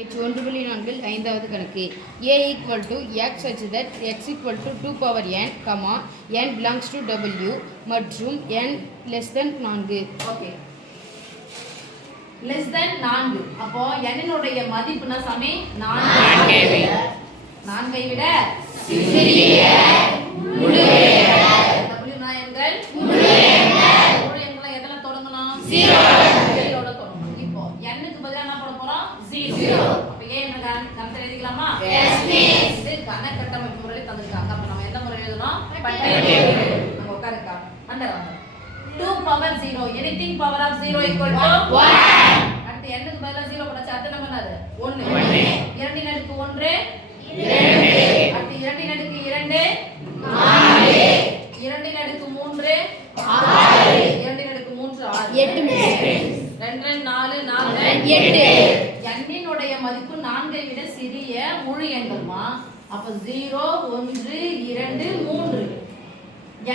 1.4 ஐந்தாவது கணக்கு a equal to x such that x equal to 2 power n, n belongs to w மற்றும் n less than 4. Okay less than 4. அப்போ n னுடைய மதிப்புனா சமே 4 ஐ விட சிறிய முழு எண்கள் w னா எண்கள் முழு எண்கள் எதல தொடங்கணும் 0 ஓட தொடங்கணும். இப்போ n க்கு பதிலா என்ன போட போறோம் 0. அப்ப a என்ற கணத்தை எழுதிக்கலாமா? Yes miss. இது கண கட்டமைப்பு முறையில் தந்திருக்காங்க. அப்ப நம்ம எந்த முறையில் எழுதணும்? பட்டை அங்க உட்காருங்க. Under 2 power 0 anything power of 0 equal to 1. அடுத்து n க்கு பதிலா 0 போட்டாச்சு. அடுத்து நம்ம என்னது 1 2 ன் அடுக்கு 1 2 அடுத்து 2 ன் அடுக்கு 2 4 2 ன் அடுக்கு 3 6 2 ன் அடுக்கு 3 6 8 மிஸ் 2 4 4 8 n இன் உடைய மதிப்பு 4 ஐ விட சிறிய முழு எண்கள்மா. அப்ப 0 1 2 3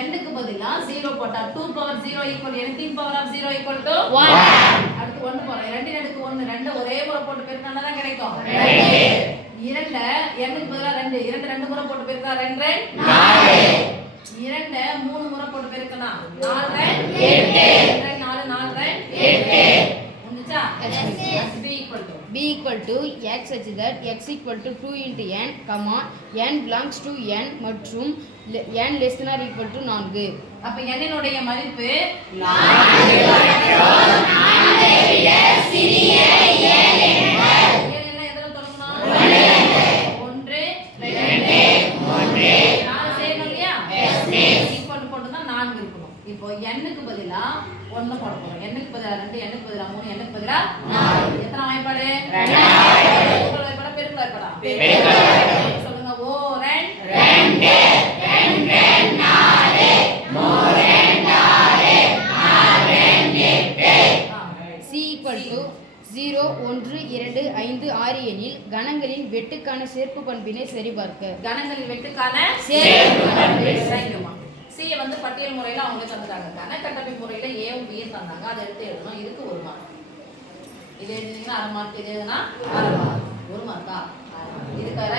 n க்கு பதிலா 0 போட்டா 2 power 0 equal anything power of 0 equal to 1. அடுத்து 1 போறோம் 2 ன் அடுக்கு 1 2 ஒரே முறை போட்டு பெருக்கினா தான் கிடைக்கும் 2 n க்கு பதிலா 2 2 முறை போட்டு பெருக்கினா 2 4 2 3 முறை போட்டு பெருக்கினா 4 8 4 4 8 முடிஞ்சா b equal to x such that x equal to 2 into n, n belongs to n மற்றும் n less than or equal to 4. அப்ப n னுடைய மதிப்பு 4 ஐ விட சிறிய எண்கள். என்ன எதல தொடங்கணும் 1 2 3 4 சேரணும் இல்லையா? Yes miss. ஈக்குவல் போட்டு தான் 4 இருக்கணும். இப்போ n க்கு பதிலா 1 போட போறோம். n க்கு பதிலா 2 n க்கு பதிலா 3 n க்கு பதிலா 4. எத்தனை வாய்ப்பாடு? ரெண்டாவது வாய்ப்பாடு பெருக்கல் வாய்ப்பாடா? பெருக்கல். சொல்லுங்க ஓ 2 2 2 4 3 4 4 8 c equal to 0 1 2 5 6 எனில் கணங்களின் வெட்டுக்கான சேர்ப்பு பண்பினை சரிபார்க்க. கணங்களின் வெட்டுக்கான சேர்ப்பு பண்பு சரிங்கம்மா. C வந்து பட்டியல் முறையில அவங்க தந்துட்டாங்க. கண கட்டமைப்பு முறையில A வும் B யும் தந்தாங்க. அதை எடுத்து எழுதணும். இதுக்கு 1 மார்க். இது எழுதினீங்கன்னா அரை மார்க், இது எழுதுனா அரை மார்க். 1 மார்க்கா? இதுக்காக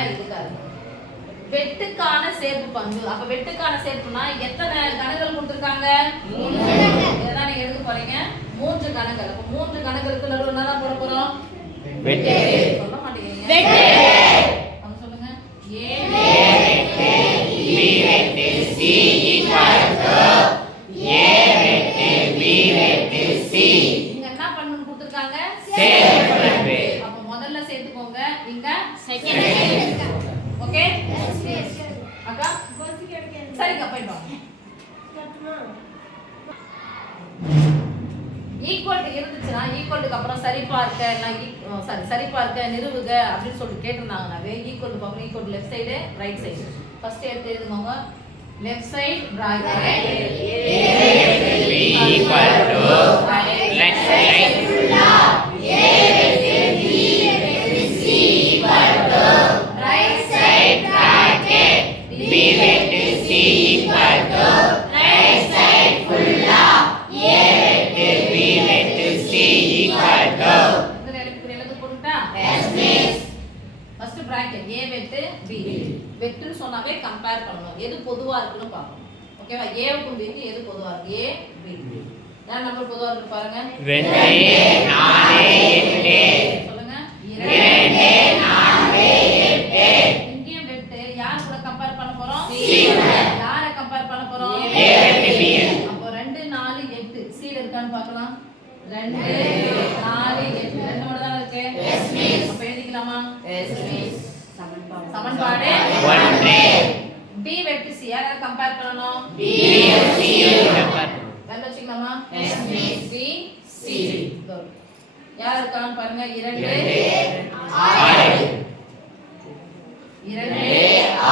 வெட்டுக்கான சேர்ப்பு பண்பு. அப்ப வெட்டுக்கான சேர்ப்புனா எத்தனை கணங்கள் கொடுத்திருக்காங்க? 3. இதெல்லாம் நீங்க எடுக்க போறீங்க 3 கணங்கள். அப்ப 3 கணங்களுக்கு நடுவுல என்னலாம் போட போறோம்? வெட்டு. சொல்ல மாட்டீங்க. வெட்டு. அப்ப சொல்லுங்க. A வெட்டு B வெட்டு C equal to A வெட்டு B வெட்டு C. இங்க என்ன பண்ணனும் கொடுத்திருக்காங்க? சேர்ப்பு பண்பு. அப்ப முதல்ல சேர்த்துக்கோங்க. இங்க செகண்ட். ஓகே? எஸ். அக்கா சரிங்க போய் வாங்க. ஈக்குவல் டு இருந்துச்சுனா ஈக்குவல் டுக்கு அப்புறம் சரிபார்க்க நிறுவுக அப்படின்னு சொல்லிட்டு கேட்டிருந்தாங்கனாவே ஈக்குவல் டு அப்புறம் equal to left side right side first எடுத்து எழுதுங்க. Left side bracket b equal to left side ஃபுல்லா a வெட்டு b வெட்டு c equal to right side bracket b வெட்டு c equal to right side ஃபுல்லா a வெட்டு b வெட்டு c equal to இந்த எழுத்து எழுத்து போட்டுட்டா yes miss. First bracket a வெட்டு b வெட்டுன்னு சொன்னாவே கம்பேர் பண்ணணும். எது பொதுவா இருக்குன்னு பார்க்கணும். ஓகேவா? a க்கும் b க்கு எது பொதுவா இருக்கு? a b. நான் நம்பர் பொதுவா இருக்கு பாருங்க. 2 4 8 சொல்லுங்க. 2 4 8 இங்கேயும் வெட்டு யார் கூட கம்பேர் பண்ண போறோம்? c யார கம்பேர் பண்ண போறோம்? a வெட்டு b. அப்போ 2 4 8 c ல இருக்கான்னு பார்க்கலாம். 2 4 8 ரெண்டு மட்டும் தான் இருக்கு. Yes miss. அப்ப எழுதிக்கலாமா? Yes miss. சமன்பாடு 1 b வெட்டு c யார கம்பேர் பண்ணனும்? b c கம்பேர் வேற வச்சுக்கலாமா? Yes miss. b c யார் இருக்கான்னு பாருங்க. 2 6 2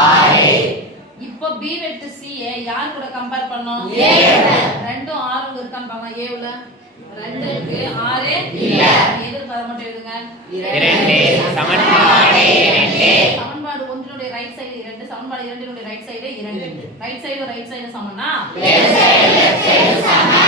6 இப்போ b வெட்டு c யார் கூட கம்பேர் பண்ணோம்? a ரெண்டும் 6 இருக்கான்னு பாருங்க. a ல 2 இருக்கு 6 இல்ல. எது பத மட்டும் எழுதுங்க. 2 சமன்பாடு 2 சமன்பாடு 1 னுடைய ரைட் சைடு 2 சமன்பாடு 2 னுடைய ரைட் சைடு 2 ரைட் சைடு சமம்னா லெஃப்ட் சைடு சமம்